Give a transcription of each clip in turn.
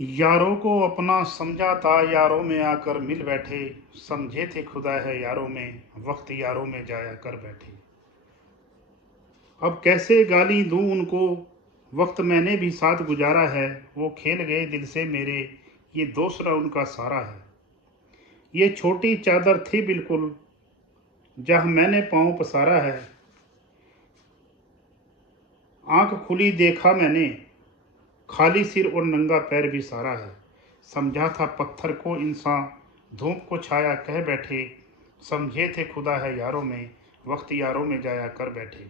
यारों को अपना समझा था, यारों में आकर मिल बैठे। समझे थे खुदा है यारों में, वक्त यारों में जाया कर बैठे। अब कैसे गाली दूं उनको, वक्त मैंने भी साथ गुजारा है। वो खेल गए दिल से मेरे, ये दूसरा उनका सारा है। ये छोटी चादर थी बिल्कुल, जहां मैंने पाँव पसारा है। आंख खुली देखा मैंने, खाली सिर और नंगा पैर भी सारा है। समझा था पत्थर को इंसान, धूप को छाया कह बैठे। समझे थे खुदा है यारों में, वक्त यारों में जाया कर बैठे।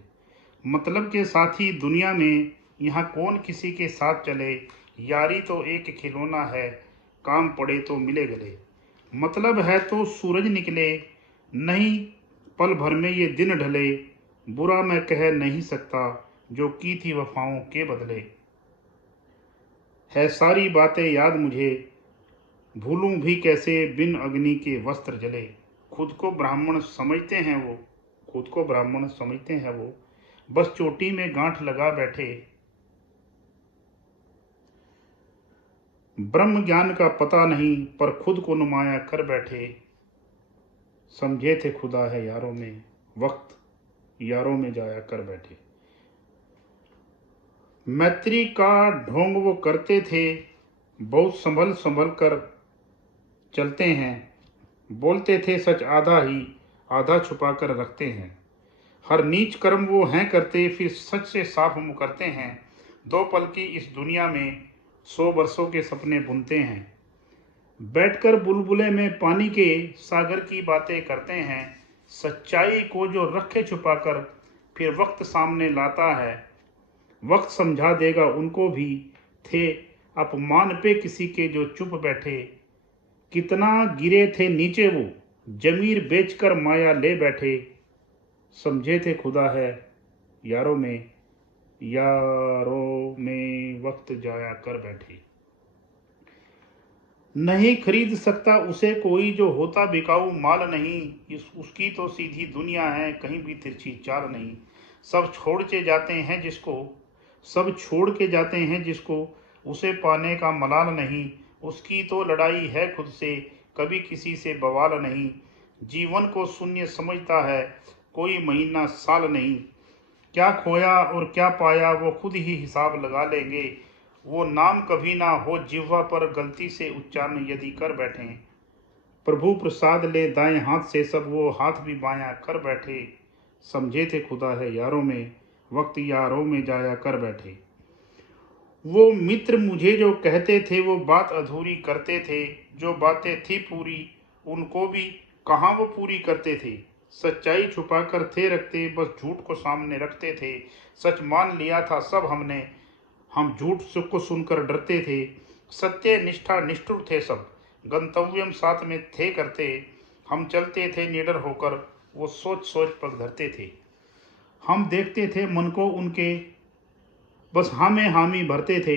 मतलब के साथी दुनिया में, यहाँ कौन किसी के साथ चले। यारी तो एक खिलौना है, काम पड़े तो मिले गले। मतलब है तो सूरज निकले, नहीं पल भर में ये दिन ढले। बुरा मैं कह नहीं सकता, जो की थी वफाओं के बदले। है सारी बातें याद मुझे, भूलूं भी कैसे बिन अग्नि के वस्त्र जले। खुद को ब्राह्मण समझते हैं वो, खुद को ब्राह्मण समझते हैं वो, बस चोटी में गांठ लगा बैठे। ब्रह्म ज्ञान का पता नहीं, पर खुद को नुमाया कर बैठे। समझे थे खुदा है यारों में, वक्त यारों में जाया कर बैठे। मैत्री का ढोंग वो करते थे, बहुत संभल संभल कर चलते हैं। बोलते थे सच आधा ही, आधा छुपा कर रखते हैं। हर नीच कर्म वो हैं करते, फिर सच से साफ मुकरते हैं। दो पल की इस दुनिया में, 100 वर्षों के सपने बुनते हैं। बैठकर बुलबुले में पानी के, सागर की बातें करते हैं। सच्चाई को जो रखे छुपा कर, फिर वक्त सामने लाता है। वक्त समझा देगा उनको भी, थे अपमान पे किसी के जो चुप बैठे। कितना गिरे थे नीचे वो, जमीर बेचकर माया ले बैठे। समझे थे खुदा है यारों में, यारों में वक्त जाया कर बैठे। नहीं खरीद सकता उसे कोई, जो होता बिकाऊ माल नहीं। उसकी तो सीधी दुनिया है, कहीं भी तिरछी चाल नहीं। सब छोड़ के जाते हैं जिसको, सब छोड़ के जाते हैं जिसको, उसे पाने का मलाल नहीं। उसकी तो लड़ाई है खुद से, कभी किसी से बवाल नहीं। जीवन को शून्य समझता है, कोई महीना साल नहीं। क्या खोया और क्या पाया वो खुद ही हिसाब लगा लेंगे। वो नाम कभी ना हो जिह्वा पर, गलती से उच्चारण यदि कर बैठे। प्रभु प्रसाद ले दाएं हाथ से, सब वो हाथ भी बायां कर बैठे। समझे थे खुदा है यारों में, वक्त यारों में जाया कर बैठे। वो मित्र मुझे जो कहते थे, वो बात अधूरी करते थे। जो बातें थी पूरी, उनको भी कहाँ वो पूरी करते थे। सच्चाई छुपा कर थे रखते, बस झूठ को सामने रखते थे। सच मान लिया था सब हमने, हम झूठ को सुनकर डरते थे। सत्य निष्ठा निष्ठुर थे सब, गंतव्यम साथ में थे करते। हम चलते थे निडर होकर, वो सोच सोच पग धरते थे। हम देखते थे मन को उनके, बस हाँ में हामी भरते थे।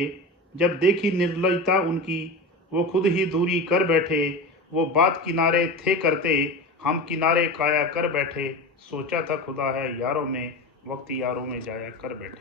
जब देखी निर्लजता उनकी, वो खुद ही दूरी कर बैठे। वो बात किनारे थे करते, हम किनारे काया कर बैठे। सोचा था खुदा है यारों में, वक्त यारों में जाया कर बैठे।